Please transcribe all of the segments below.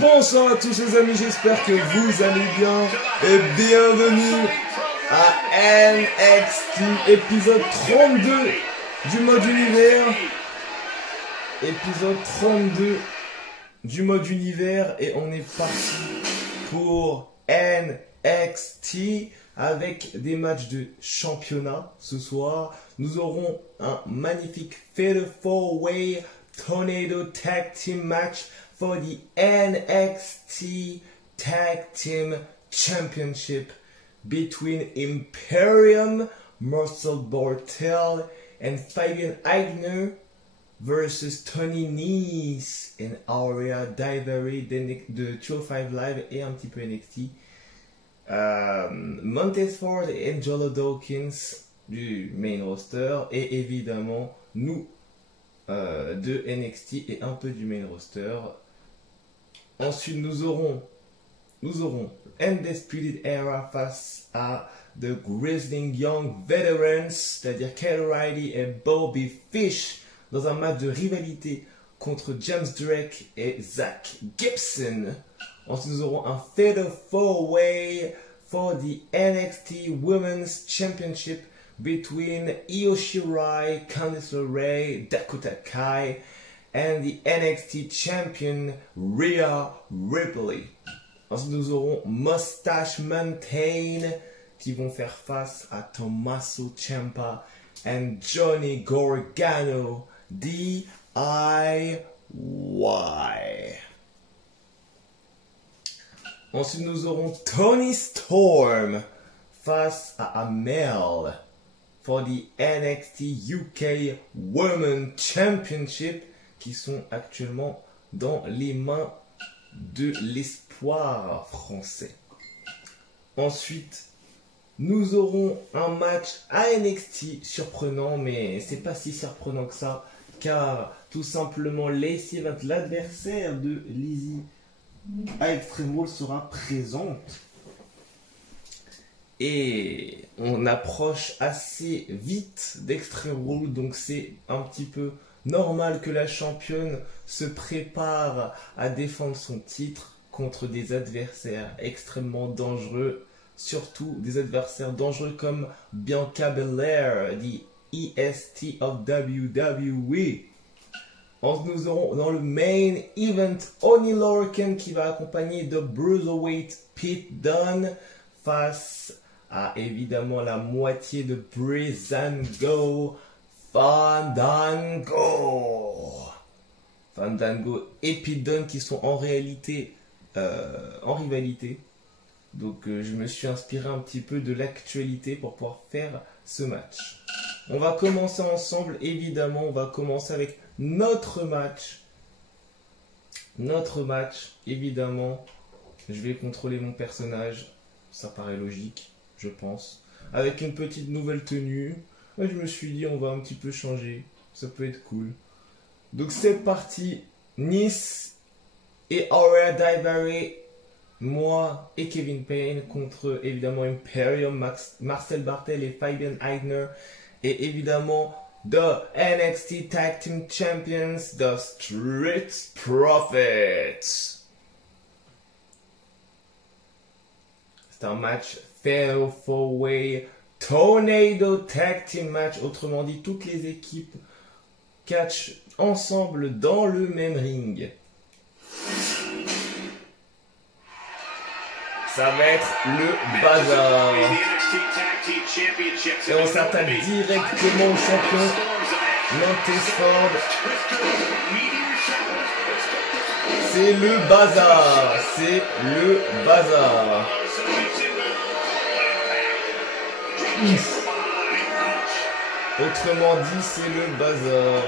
Bonsoir à tous les amis, j'espère que vous allez bien et bienvenue à NXT épisode 32 du mode univers. Épisode 32 du mode univers et on est parti pour NXT avec des matchs de championnat. Ce soir, nous aurons un magnifique Fatal 4-Way Tornado Tag Team match for the NXT Tag Team Championship between Imperium, Marcel Barthel and Fabian Aichner versus Tony Nese and Aurea Daivari de 205 Live et un petit peu NXT. Montez Ford et Angelo Dawkins du main roster et évidemment nous de NXT et un peu du main roster. Ensuite nous aurons Undisputed Era face à The Grizzling Young Veterans, c'est-à-dire Kyle O'Reilly et Bobby Fish dans un match de rivalité contre James Drake et Zach Gibson. Ensuite nous aurons un Fatal 4-Way for the NXT Women's Championship between Io Shirai, Candice LeRae, Dakota Kai and the NXT Champion Rhea Ripley. Ensuite nous aurons Mustache Mountain qui vont faire face à Tommaso Ciampa and Johnny Gargano DIY. Ensuite nous aurons Toni Storm face à Amel for the NXT UK Women's Championship qui sont actuellement dans les mains de l'espoir français. Ensuite, nous aurons un match à NXT surprenant, mais c'est pas si surprenant que ça, car tout simplement Lacey Evans, l'adversaire de Lizzie à Extreme Rules, sera présente. Et on approche assez vite d'Extreme Rules, donc c'est un petit peu normal que la championne se prépare à défendre son titre contre des adversaires extrêmement dangereux, surtout des adversaires dangereux comme Bianca Belair, the EST of WWE. Ensuite, nous aurons dans le main event Oney Lorcan qui va accompagner The Bruiserweight Pete Dunne face à évidemment la moitié de Breezango, Fandango et Pete Dunne qui sont en réalité en rivalité. Donc je me suis inspiré un petit peu de l'actualité pour pouvoir faire ce match. On va commencer ensemble, évidemment, on va commencer avec notre match. Notre match, évidemment, je vais contrôler mon personnage, ça paraît logique, je pense. Avec une petite nouvelle tenue, je me suis dit on va un petit peu changer, ça peut être cool. Donc c'est parti, Nice et Aurea Daivari, moi et Kevin Payne contre évidemment Imperium, Marcel Barthel et Fabian Aichner et évidemment the NXT Tag Team Champions, the Street Profits. C'est un match Fatal 4-Way Tornado Tag Team match, autrement dit toutes les équipes catch ensemble dans le même ring. Ça va être le bazar. Et on s'attaque directement au champion Montez Ford. C'est le bazar. C'est le bazar. Autrement dit, c'est le bazar.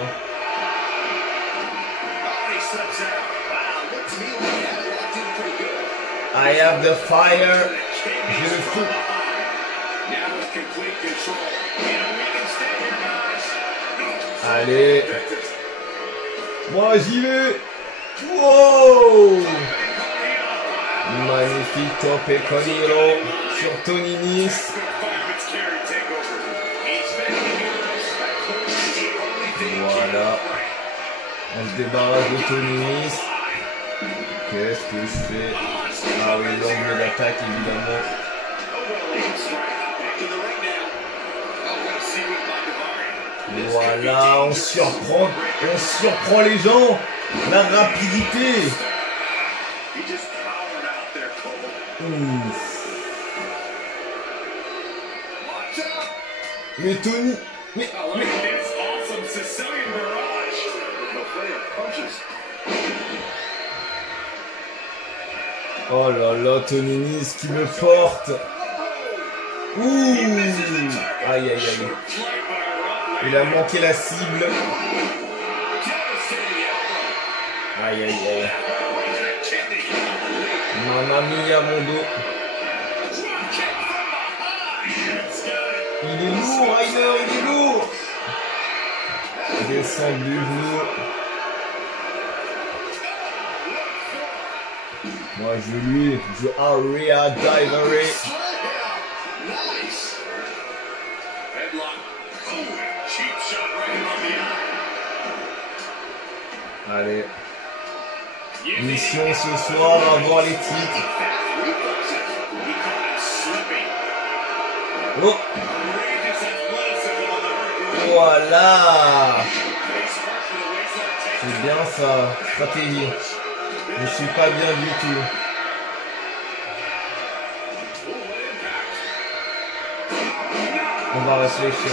I have the fire. J'ai le feu. Allez. Moi, j'y vais. Wow. Magnifique Tope con Hilo sur Tony Nese. Voilà. On se débarrasse de Tony Nese. Qu'est-ce que je fais? Ah oui, l'angle d'attaque, évidemment. Voilà, on surprend les gens. La rapidité. Ouf. Mais Tony, mais... Oh là là, Tony Nese qui me porte. Ouh. Aïe aïe aïe. Il a manqué la cible. Aïe aïe aïe. Mamma mia mon dos. Il est lourd, Rainer, il est lourd. Descend du genou. Moi je Aria Divery. Allez. Mission ce soir, avoir les titres. Oh. Voilà. C'est bien ça, stratégie. Je suis pas bien du tout. On va réfléchir.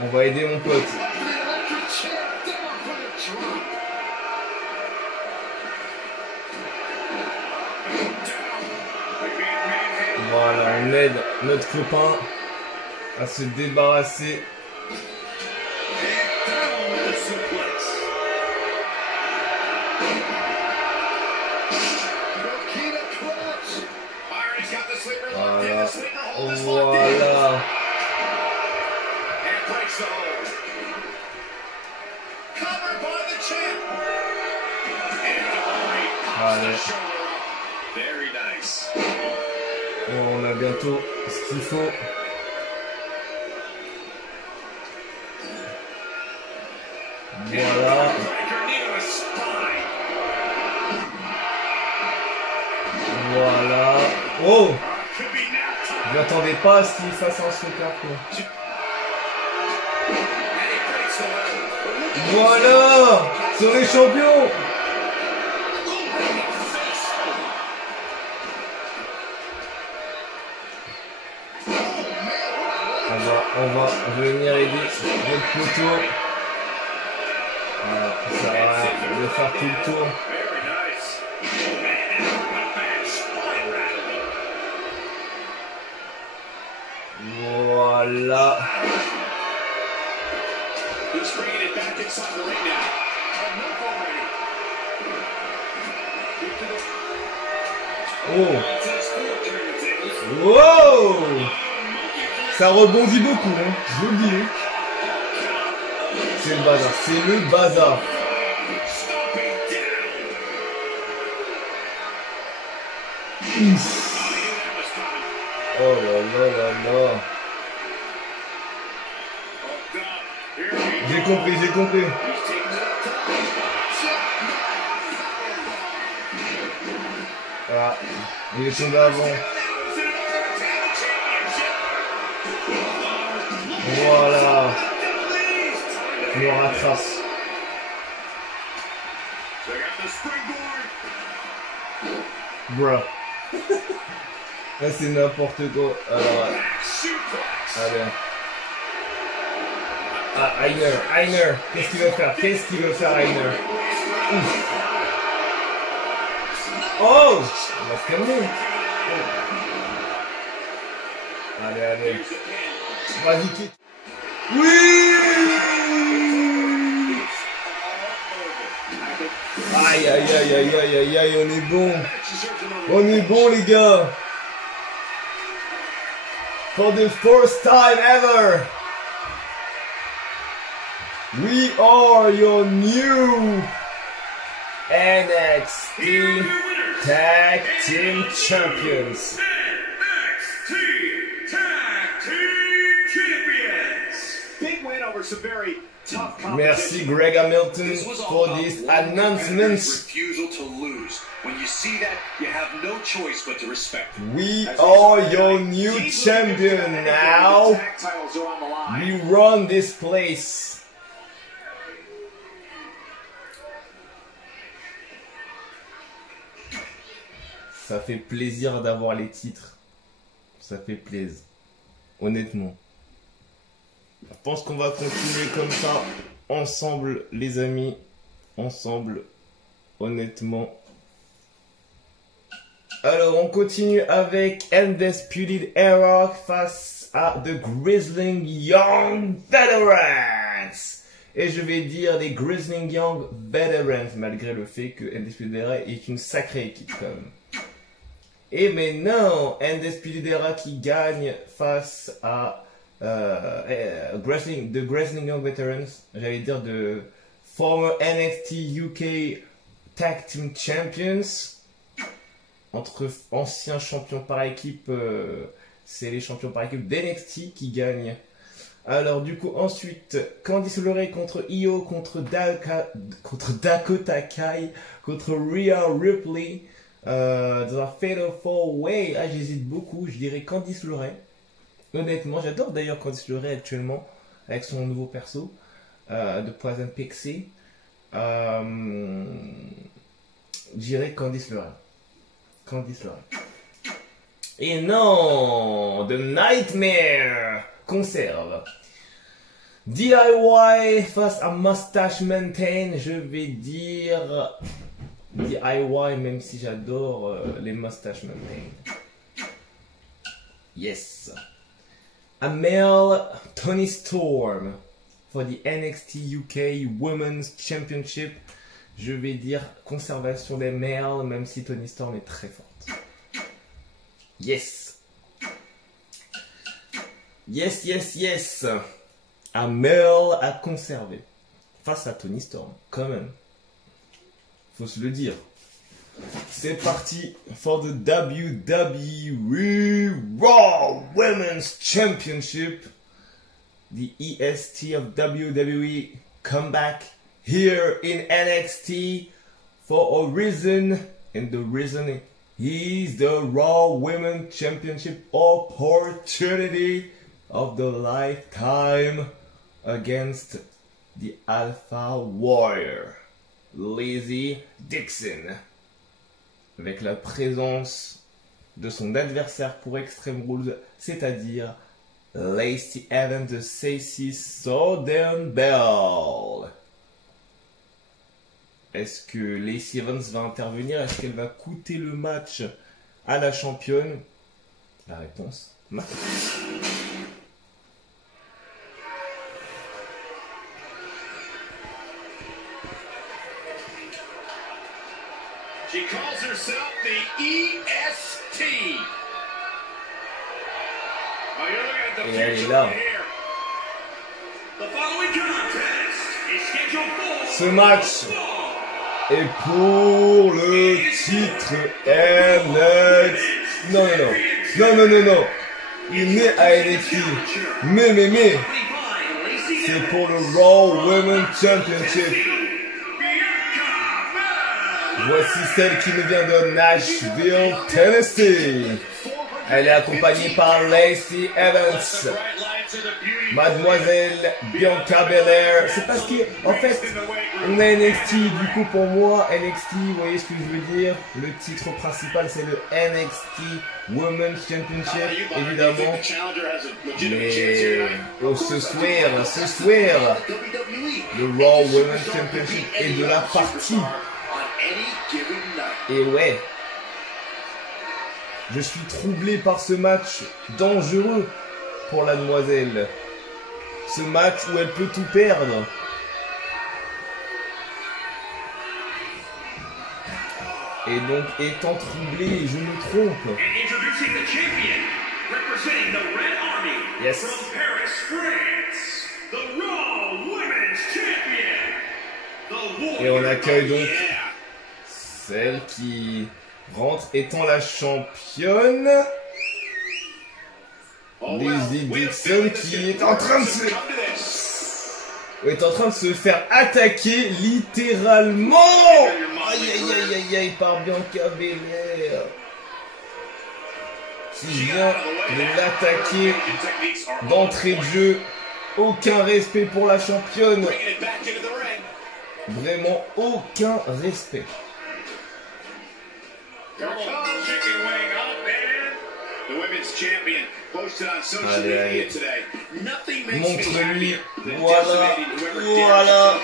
On va aider mon pote. Voilà, on aide notre copain à se débarrasser. Voilà. Allez. Bon, on a bientôt ce qu'il faut. Voilà. Voilà. Oh! Je m'attendais pas à ce qu'il fasse un soccer, quoi. Voilà! Sur les champions! On va venir aider notre poteau. Voilà, ça va le faire tout le tour. Voilà. Oh. Wow. Ça rebondit beaucoup, hein. Je vous le dis. C'est le bazar, c'est le bazar. Ouf. Oh là là là là. J'ai compris. Voilà, il est tombé avant. Voilà. Il me rattrape. Bruh. Là c'est n'importe quoi. Alors, allez. Ah, Heiner. Qu'est-ce qu'il veut faire, Heiner? Ouf. Oh! On va se calmer. Allez. Vas-y, kick. Oui! Aïe, on est bon les gars. For the first time ever, we are your new NXT Tag Team Champions. Merci Greg Hamilton for this announcement. We are your new champion now. We run this place. Ça fait plaisir d'avoir les titres. Ça fait plaisir. Honnêtement. Je pense qu'on va continuer comme ça. Ensemble, les amis. Ensemble. Honnêtement. Alors, on continue avec Undisputed Era face à The Grizzling Young Veterans. Et je vais dire les Grizzling Young Veterans, malgré le fait que Undisputed Era est une sacrée équipe quand même. Et mais non, Undisputed Era qui gagne face à The Grizzling Young Veterans, j'allais dire de former NXT UK Tag Team Champions. Entre anciens champions par équipe, c'est les champions par équipe d'NXT qui gagnent. Alors du coup ensuite, Candice LeRae contre Io, contre Dakota Kai, contre Rhea Ripley. Dans un Fatal 4-Way, j'hésite beaucoup, je dirais Candice LeRae. Honnêtement, j'adore d'ailleurs Candice LeRae actuellement, avec son nouveau perso de Poison Pixie. Je dirais Candice LeRae. Candice LeRae. Et non, The Nightmare conserve. DIY face à Mustache Mountain, je vais dire DIY, même si j'adore les Mustache Mountain. Yes. Amel Toni Storm for the NXT UK Women's Championship. Je vais dire conservation des males, même si Toni Storm est très forte. Yes. Yes, yes, yes. Amel à conserver. Face à Toni Storm, quand même. Faut se le dire. C'est parti for the WWE Raw Women's Championship. The EST of WWE come back here in NXT for a reason, and the reason is the Raw Women's Championship opportunity of the lifetime against the Alpha Warrior, Lizzie Dixon, avec la présence de son adversaire pour Extreme Rules, c'est-à-dire Lacey Evans de Stacey Southern Belle. Est-ce que Lacey Evans va intervenir? Est-ce qu'elle va coûter le match à la championne? La réponse, maintenant. She calls herself the EST. Oh, you're looking at the future here. The following contest is scheduled for ce match est pour le titre NXT. Non. Il est né à NXT. Mais. C'est pour le Raw Women's Championship. Voici celle qui nous vient de Nashville, Tennessee. Elle est accompagnée par Lacey Evans, Mademoiselle Bianca Belair. C'est parce qu'en fait, on a NXT. Du coup, pour moi, NXT, vous voyez ce que je veux dire? Le titre principal, c'est le NXT Women's Championship, évidemment. Mais ce soir, le Raw Women's Championship est de la partie. Et ouais, je suis troublé par ce match dangereux pour la demoiselle. Ce match où elle peut tout perdre. Et donc, étant troublé, je me trompe. Yes. Et on accueille donc celle qui rentre étant la championne, Lizzie Dixon, qui est en train de se... est en train de se faire attaquer littéralement. Aïe aïe aïe aïe aïe par Bianca Belair qui vient de l'attaquer d'entrée de jeu. Aucun respect pour la championne. Vraiment aucun respect. Allez, allez. Montre-lui. Voilà. Voilà.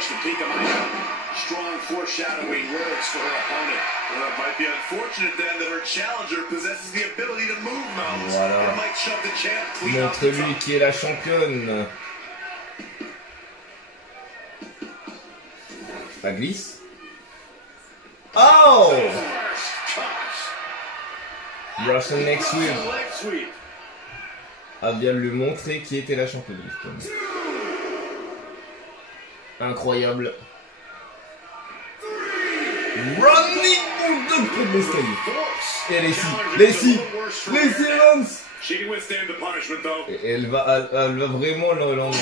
Strong foreshadowing words for her opponent. Well, it might be unfortunate then that her challenger possesses the ability to move mountains. Voilà. It might shove the champ clean off the Montre-lui top. qui est la championne. La glisse. Oh! Russian neck sweep. Leg sweep. Elle vient de lui montrer qui était la championne. Incroyable. Running Bulldog de l'escalier. Et Lacey Evans. She can withstand the punishment though. Et elle va vraiment l'emmerder.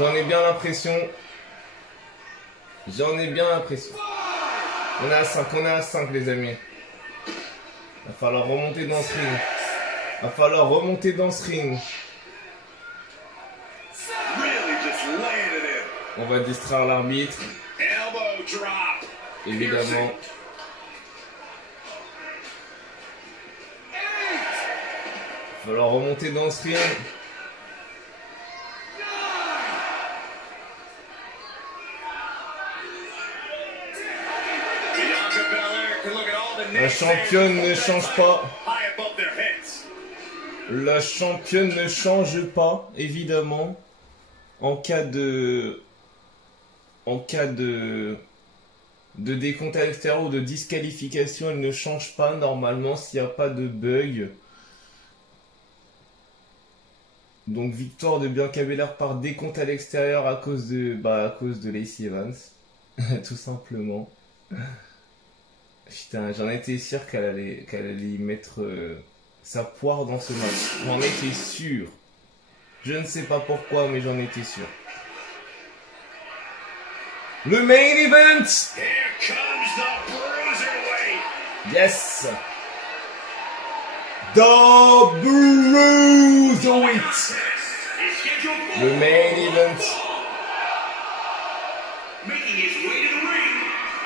J'en ai bien l'impression. J'en ai bien l'impression. On est à 5 les amis. Va falloir remonter dans ce ring. Va falloir remonter dans ce ring. Really just laying it in. On va distraire l'arbitre, Elbow drop. évidemment. Va falloir remonter dans ce ring. Bianca Belair can look at all the La championne ne change pas. high above their heads. La championne ne change pas, évidemment. En cas de décompte à l'extérieur ou de disqualification, elle ne change pas normalement s'il n'y a pas de bug. Donc victoire de Bianca Belair par décompte à l'extérieur à cause de Lacey Evans. Tout simplement. Putain, j'en étais sûr qu'elle allait y mettre sa poire dans ce match. J'en étais sûr. Je ne sais pas pourquoi, mais j'en étais sûr. Le main event! Here comes the Bruiserweight. Yes! The Bruiserweight! Is scheduled for Le main event. making his way to the ring,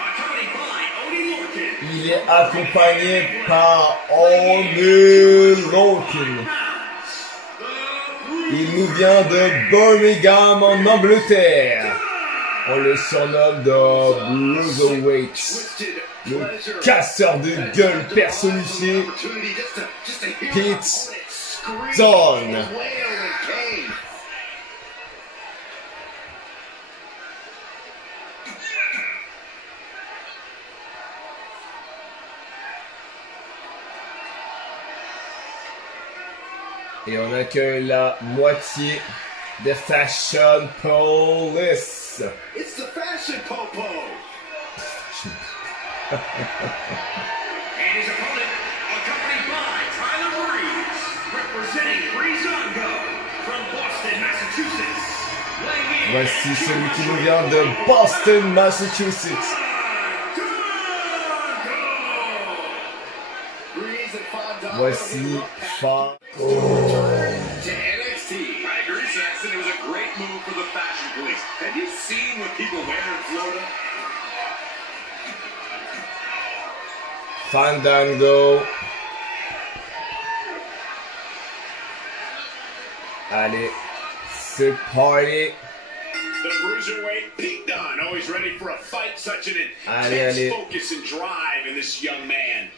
accompanied by Oney Lorcan. Il est accompagné par Oney Lorcan. Il nous vient de Birmingham en Angleterre. On le surnomme The Bruiserweight. Twisted Le pleasure. casseur de gueule personnifié. Opportunity just to hear Pete the opponent scream, Dunne. wail in pain. Et on accueille la moitié des Fashion Police. It's the Fashion Popo. And his opponent, accompanied by Tyler Breeze, representing Breezango from Boston, Massachusetts. Weighing in Voici celui qui nous vient de Boston, Massachusetts. Breeze and Fandango. Voici Fa... To NXT. I agree, Saxon. It was a great move for the Fashion Police. Have you seen what people wear in Florida? Fandango. Allez, c'est parti. The Bruiserweight, Pete Dunne, always ready for a fight. Such an Allez, intense allez. focus and drive in this young man.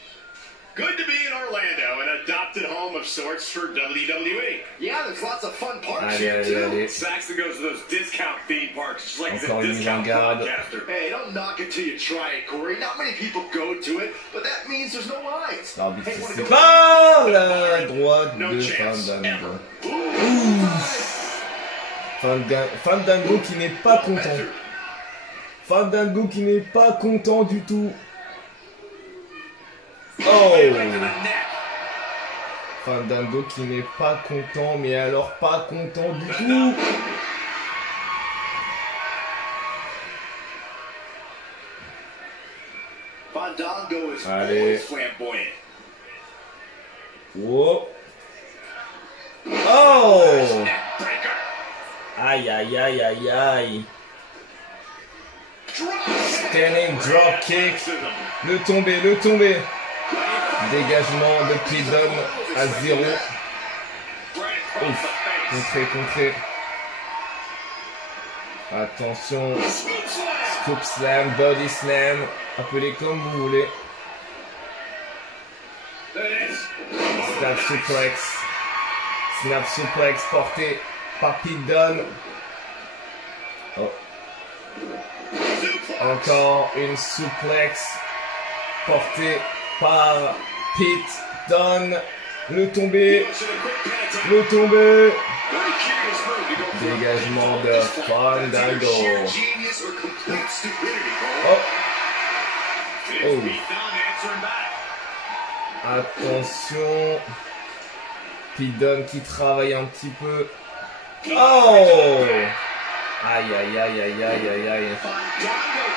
Good to be in Orlando, an adopted home of sorts for WWE. Yeah, there's lots of fun parks Allez, here allez, too. allez. Saxon goes to those discount theme parks, just like he's a Encore une discount avant-garde. podcaster. Hey, don't knock it till you try it, Corey. Not many people go to it, but that means there's no lines. L'arbitre Hey, qui wanna se go- par la droite No de chance, Fandango. ever. Ooh. Fandango qui n'est pas content. Fandango qui n'est pas content du tout. Oh! Right to the neck. Fandango qui n'est pas content, mais alors pas content du tout. Allez. Flamboyant. Wow. Oh! Breaker. Aïe, aïe, aïe, aïe, aïe. Standing drop kick. Le tombé, le tombé. Dégagement de Pete Dunne à 0. Ouf. Contré, contré. Attention. Scoop slam, body slam. Appelez comme vous voulez. Snap suplex. Snap suplex porté par Pete Dunne. Oh. Encore une suplex portée par Pete Dunne. Le tombé. Le tombé. Dégagement de Fandango. Oh. Oh. Attention. Pete Dunne qui travaille un petit peu. Oh. Aïe, aïe, aïe, aïe, aïe, aïe, aïe.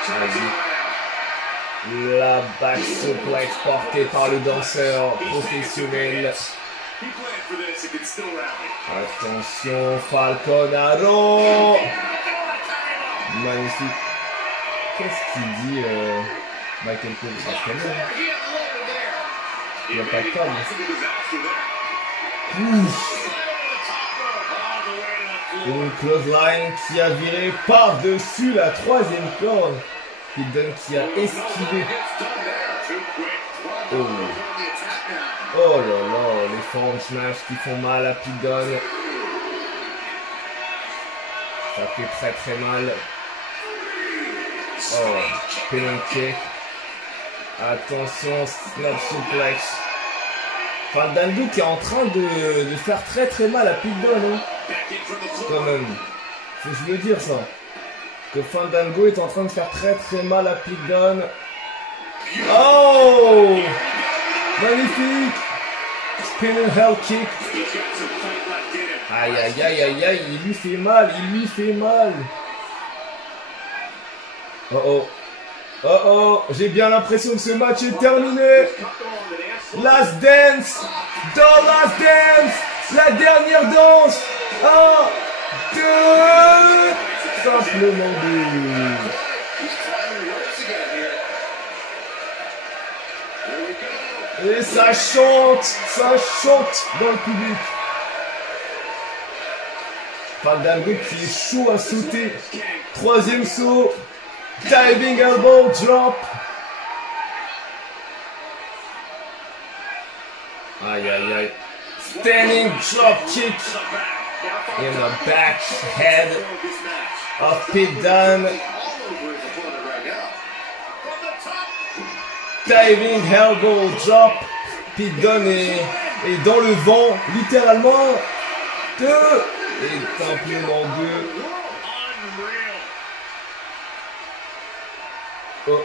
Aïe. La back suplex portée par le danseur professionnel. Attention, Falconaro. Magnifique. Qu'est-ce qu'il dit Michael Cole? Il n'y a pas de câble. Une clothesline qui a viré par-dessus la troisième corde. Pete Dunne qui a esquivé. Oh. Oh là là, les form smash qui font mal à Pete Dunne. Ça fait très très mal. Oh, spinning kick. Attention, snap suplex. Fandango qui est en train de faire très très mal à Pete Dunne. Hein. Quand même. Faut-je le dire ça. Que Fandango est en train de faire très très mal à Pete Dunne. Oh! Magnifique! Spinning hell kick. Aïe aïe aïe aïe aïe, il lui fait mal, il lui fait mal. Oh oh. Oh oh, j'ai bien l'impression que ce match est terminé. Last dance. Dans Last dance. La dernière danse. 1, 2. Simplement 2. Et ça chante dans le public. Fandango qui est chaud à sauter. Troisième saut. Diving elbow drop. Aïe aïe aïe. Standing drop kick. In the back head of Pete Dunne. Diving elbow drop. Pete Dunne est dans le vent, littéralement. 2 et simplement 2. Oh.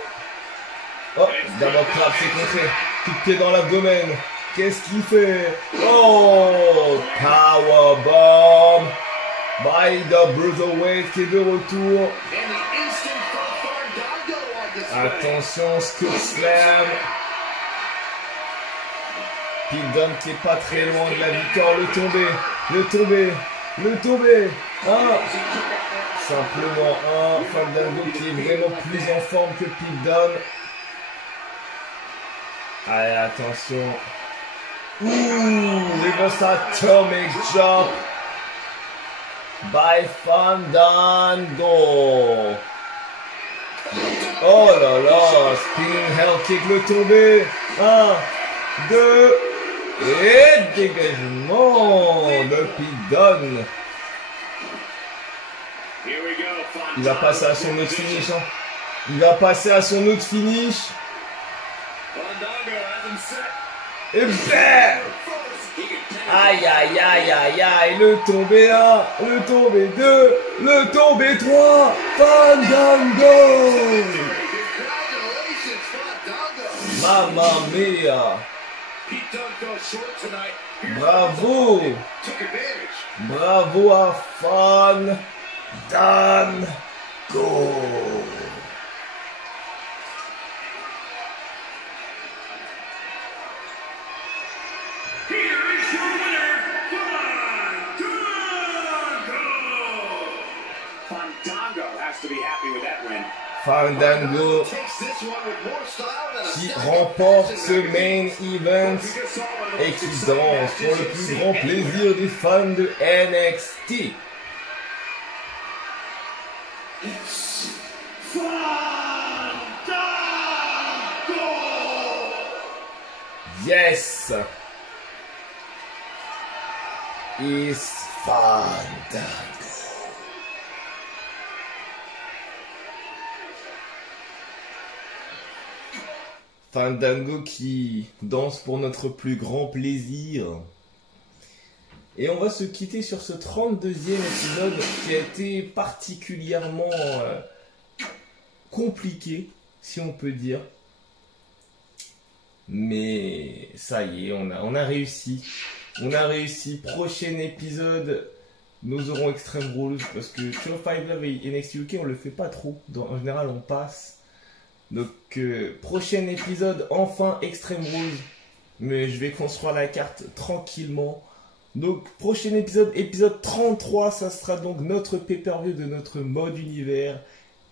Oh, d'abord clap, c'est contré. Coup de pied dans l'abdomen. Qu'est-ce qu'il fait? Oh, powerbomb by the Bruiserweight qui est de retour. Attention, scoop slam. Pete Dunne qui est pas très loin de la victoire. Le tombé, le tombé, le tombé. Simplement 1. Fandango qui est vraiment plus en forme que Pete Dunne. Allez, attention. Reverse atomic drop by Fandango. Oh là là, spinning hell kick, le tombé. 1, 2, et dégagement de Pete Dunne. Il va passer à son autre finish. Hein. Il va passer à son autre finish. Et bam! Aïe aïe aïe aïe aïe. Le tombé 1, le tombé 2, le tombé 3. Fandango! Mamma mia! Bravo! Bravo à Fandango! Fandango qui remporte ce main event et qui danse pour le plus grand plaisir des fans de NXT. Yes! It's Fandango. Fandango qui danse pour notre plus grand plaisir. Et on va se quitter sur ce 32e épisode qui a été particulièrement compliqué, si on peut dire. Mais ça y est, on a réussi. On a réussi. Prochain épisode, nous aurons Extreme Rules. Parce que sur 5 Live et NXT UK, on le fait pas trop. En général, on passe. Donc, prochain épisode, enfin Extreme Rules. Mais je vais construire la carte tranquillement. Donc, prochain épisode, épisode 33, ça sera donc notre pay-per-view de notre mode univers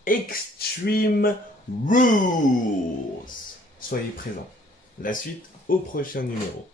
Extreme Rules. Soyez présents. La suite au prochain numéro.